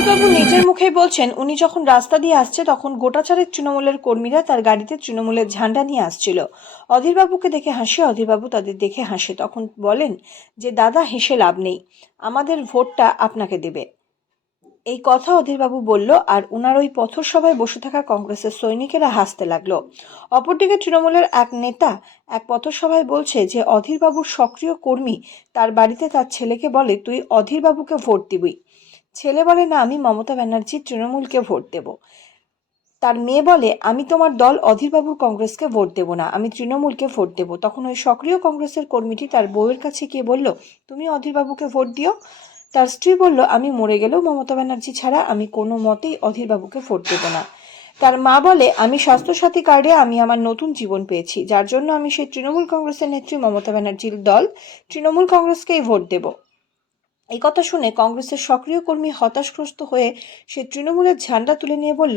অধীরবাবু নিজের মুখেই বলছেন, উনি যখন রাস্তা দিয়ে আসছে তখন গোটাচারেক তৃণমূলের কর্মীরা তার গাড়িতে তৃণমূলের ঝান্ডা নিয়ে আসছিল। অধীরবাবুকে দেখে হাসে, অধীরবাবু তাদের দেখে হাসে। তখন বলেন যে, দাদা হেসে লাভ নেই, আমাদের ভোটটা আপনাকে দেবে। এই কথা অধীরবাবু বলল, আর উনার ওই পথসভায় বসে থাকা কংগ্রেসের সৈনিকেরা হাসতে লাগলো। অপরদিকে তৃণমূলের এক নেতা এক পথসভায় বলছে যে, অধীরবাবুর সক্রিয় কর্মী তার বাড়িতে তার ছেলেকে বলে, তুই অধীরবাবুকে ভোট দিবি। ছেলে বলে, না, আমি মমতা ব্যানার্জির তৃণমূলকে ভোট দেব। তার মেয়ে বলে, আমি তোমার দল অধীরবাবুর কংগ্রেসকে ভোট দেব না, আমি তৃণমূলকে ভোট দেব। তখন ওই সক্রিয় কংগ্রেসের কর্মীটি তার বউয়ের কাছে গিয়ে বলল, তুমি অধীরবাবুকে ভোট দিও। তার স্ত্রী বলল, আমি মরে গেলেও মমতা ব্যানার্জি ছাড়া আমি কোনো মতেই অধীরবাবুকে ভোট দেব না। তার মা বলে, আমি স্বাস্থ্যসাথী কার্ডে আমি আমার নতুন জীবন পেয়েছি, যার জন্য আমি সেই তৃণমূল কংগ্রেসের নেত্রী মমতা ব্যানার্জির দল তৃণমূল কংগ্রেসকেই ভোট দেব। এই কথা শুনে কংগ্রেসের সক্রিয় কর্মী হতাশগ্রস্ত হয়ে সে তৃণমূলের ঝান্ডা তুলে নিয়ে বলল,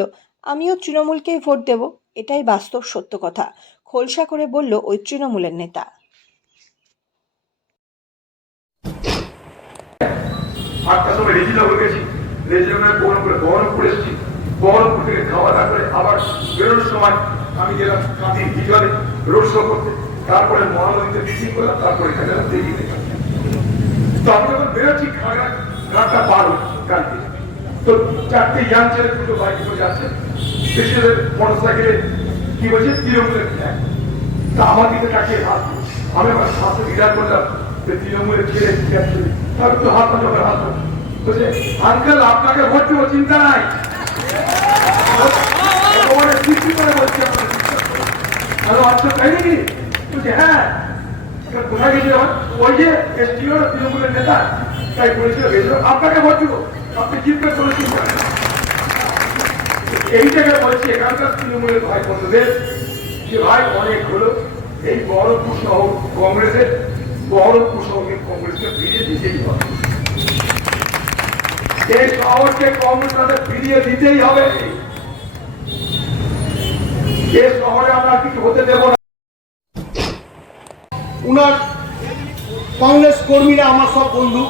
আমিও তৃণমূলকেই ভোট দেব। এটাই বাস্তব সত্য কথা, খোলসা করে বলল ওই তৃণমূলের নেতা। আমি গেলাম কাঁদির বিজলে রোড শো করতে, তারপরে মহানদীতে মিটিং করলাম, তারপরে দিল্লিতে। তো আমি যখন বেরোচ্ছি ঘাটটা পার হচ্ছি কালকে, তো চারটে ইয়াং ছেলে দুটো বাইক করে যাচ্ছে, পেছনের মোটর সাইকেলে কি বলছে তৃণমূলের ফ্ল্যাগ। তা আমার দিকে তাকিয়ে হাত, আমি আমার হাতে বিরাট করলাম যে তৃণমূলের ছেলে তার তো হাত যখন হাত বলছে, আঙ্কেল আপনাকে ভোট দেবো, চিন্তা নাই। বলছি আচ্ছা তাই নাকি? বলছে হ্যাঁ। কোথায় গেছিল? ওই যে এসটিও তৃণমূলের নেতা, তাই বলেছিল আপনাকে ভোট দিব, আপনি জিতবে চলেছেন। এই জায়গায় বলছি এখানকার তৃণমূলের ভাই বন্ধুদের যে ভাই অনেক হলো, এই বহরমপুর শহর কংগ্রেসের বহরমপুর শহরকে কংগ্রেসকে ফিরিয়ে দিতেই হবে। এই শহরকে কংগ্রেস তাদের ফিরিয়ে দিতেই হবে। এই শহরে আমরা কিছু হতে দেব না। উনার কংগ্রেস কর্মীরা আমার সব বন্ধু,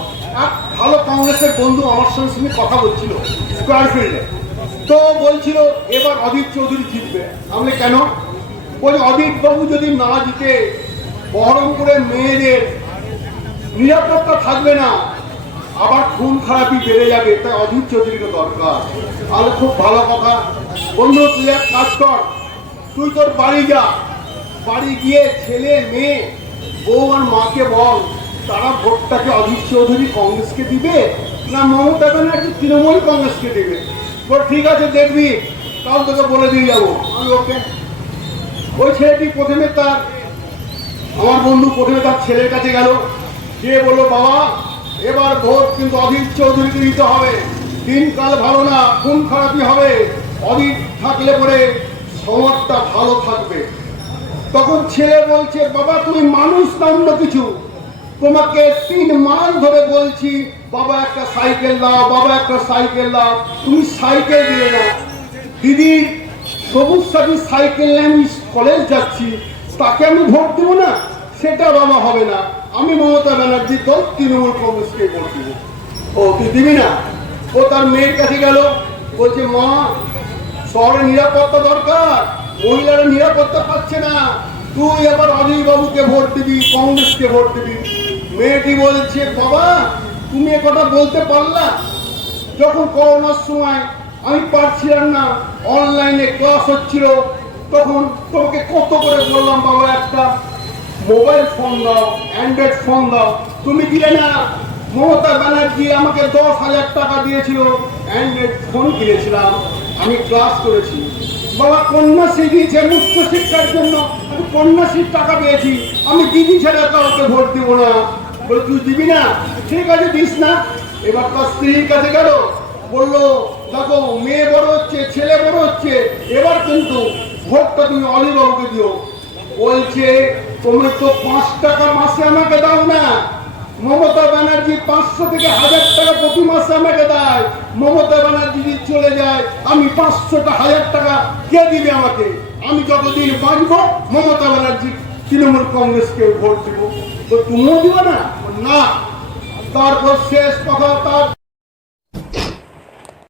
ভালো কংগ্রেসের বন্ধু আমার সঙ্গে কথা বলছিল স্কোয়ার ফিল্ডে। তো বলছিল এবার অধীর চৌধুরী জিতবে। আমি কেন? বলি অধীর বাবু যদি না জিতে বহরমপুরের মেয়েদের নিরাপত্তা থাকবে না, আবার খুন খারাপি বেড়ে যাবে, তাই অধীর চৌধুরীকে দরকার। তাহলে খুব ভালো কথা। বন্ধু তুই এক কাজ কর, তুই তোর বাড়ি যা, বাড়ি গিয়ে ছেলে মেয়ে বউ আর মাকে বল তারা ভোটটাকে অধীর চৌধুরী কংগ্রেসকে দিবে না মমতা ব্যানার্জি তৃণমূল কংগ্রেসকে দেবে। বল ঠিক আছে দেখবি, তাহলে তোকে বলে দিয়ে যাবো আমি। ওকে। ওই ছেলেটি প্রথমে আমার বন্ধু প্রথমে তার ছেলের কাছে গেল, গিয়ে বললো, বাবা এবার ভোট কিন্তু অধীর চৌধুরীকে দিতে হবে, দিনকাল ভালো না, খুন খারাপি হবে, অধীর থাকলে পরে সমাজটা ভালো থাকবে। তখন ছেলে বলছে, বাবা তুমি মানুষ না অন্য কিছু, তোমাকে 3 মাস ধরে বলছি বাবা একটা সাইকেল দাও, বাবা একটা সাইকেল দাও, তুমি সাইকেল দিলে না। দিদির সবুজ সাথী সাইকেল নিয়ে আমি কলেজ যাচ্ছি, তাকে আমি ভোট দেবো না? সেটা বাবা হবে না, আমি মমতা ব্যানার্জি দল তৃণমূল কংগ্রেসকে ভোট দেব। ও তুই দিবি না? ও তার মেয়ের কাছে গেল, বলছে মা শহরে নিরাপত্তা দরকার, মহিলারা নিরাপত্তা পাচ্ছে না, তুই এবার অধীর বাবুকে ভোট দিবি, কংগ্রেসকে ভোট দিবি। মেয়েটি বলছে, বাবা তুমি এ কথা বলতে পারলা? যখন করোনার সময় আমি পারছিলাম না, অনলাইনে ক্লাস হচ্ছিল, তখন তোমাকে কত করে বললাম বাবা একটা মোবাইল ফোন দাও, অ্যান্ড্রয়েড ফোন দাও, তুমি দিলে না। মমতা ব্যানার্জি আমাকে 10,000 টাকা দিয়েছিল, অ্যান্ড্রয়েড ফোন কিনেছিলাম, আমি ক্লাস করেছি। বাবা কন্যাশ্রী দিয়েছে উচ্চ শিক্ষার জন্য, আমি কন্যাশ্রীর টাকা পেয়েছি, আমি দিদি ছেড়ে কাউকে ভোট দিব না। বলে তুই দিবি না? ঠিক আছে দিস না। এবার তার স্ত্রীর কাছে গেল, বললো দেখো মেয়ে বড় হচ্ছে, ছেলে বড় হচ্ছে, এবার কিন্তু ভোটটা তুমি অধীর বাবুকে দিও। বলছে তুমি তো 5 টাকা মাসে আমাকে দাও না, মমতা ব্যানার্জি 500 থেকে 1000 টাকা প্রতি মাসে আমাকে দেয়। মমতা ব্যানার্জি যদি চলে যায় আমি 500টা 1000 টাকা কে দিবে আমাকে? আমি যতদিন বাঁচবো মমতা ব্যানার্জি তৃণমূল কংগ্রেসকে ভোট দেবো। তো তুমিও দিবে না? না। তারপর শেষ কথা তার